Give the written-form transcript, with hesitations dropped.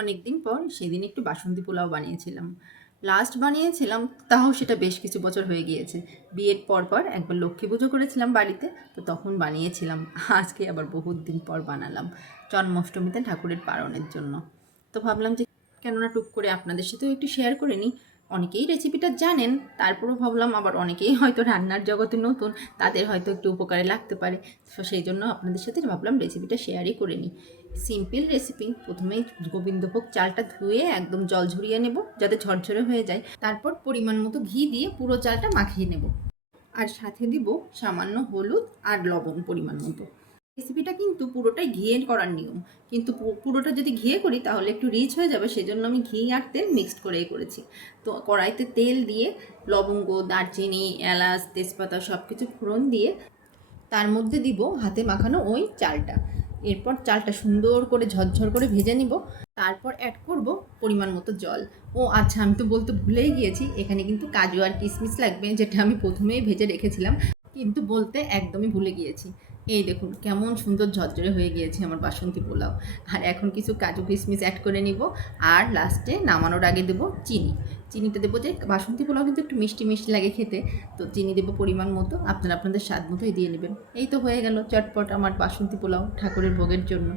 অনেক দিন পর সেদিন একটু বাসন্তী পোলাও বানিয়েছিলাম। লাস্ট বানিয়েছিলাম, তাও সেটা বেশ কিছু বছর হয়ে গিয়েছে। বিয়ের পর একবার লক্ষ্মী পুজো করেছিলাম বাড়িতে, তো তখন বানিয়েছিলাম। আজকে আবার বহুত দিন পর বানালাম জন্মাষ্টমীতে ঠাকুরের পারণের জন্য। তো ভাবলাম যে কেননা টুক করে আপনাদের সাথেও একটু শেয়ার করে নিই। অনেকেই রেসিপিটা জানেন, তারপরেও ভাবলাম আবার অনেকেই হয়তো রান্নার জগতে নতুন, তাদের হয়তো একটু উপকারে লাগতে পারে। তো সেই জন্য আপনাদের সাথে ভাবলাম রেসিপিটা শেয়ারই করে নিই। Simple recipe. প্রথমেই গোবিন্দভোগ চালটা ধুয়ে একদম জল ঝরিয়ে নেব যাতে ঝরঝরে হয়ে যায়। তারপর পরিমাণ মতো ঘি দিয়ে পুরো চালটা মাখিয়ে নেব, আর সাথে দিব সামান্য হলুদ আর লবণ পরিমাণ মতো। রেসিপিটা কিন্তু পুরোটাই ঘিয়ে করার নিয়ম, কিন্তু পুরোটা যদি ঘিয়ে করি তাহলে একটু রিচ হয়ে যাবে, সেজন্য আমি ঘি আর তেল মিক্সড করেই করেছি। তো কড়াইতে তেল দিয়ে লবঙ্গ, দারচিনি, এলাচ, তেজপাতা সব কিছু ফোড়ন দিয়ে তার মধ্যে দিব হাতে মাখানো ওই চালটা। এরপর চালটা সুন্দর করে ঝরঝর করে ভেজে নিব। তারপর অ্যাড করব পরিমাণ মতো জল। ও আচ্ছা, আমি তো বলতে ভুলেই গিয়েছি, এখানে কিন্তু কাজু আর কিশমিশ লাগবে, যেটা আমি প্রথমেই ভেজে রেখেছিলাম, কিন্তু বলতে একদমই ভুলে গিয়েছি। এই দেখুন কেমন সুন্দর ঝরঝরে হয়ে গিয়েছে আমার বাসন্তী পোলাও। আর এখন কিছু কাজু কিশমিশ অ্যাড করে নিব। আর লাস্টে নামানোর আগে দেবো চিনি। চিনিটা দেবো যে বাসন্তী পোলাও কিন্তু একটু মিষ্টি মিষ্টি লাগে খেতে, তো চিনি দেবো পরিমাণ মতো, আপনারা আপনাদের স্বাদ মতোই দিয়ে নেবেন। এই তো হয়ে গেল চটপট আমার বাসন্তী পোলাও ঠাকুরের ভোগের জন্য।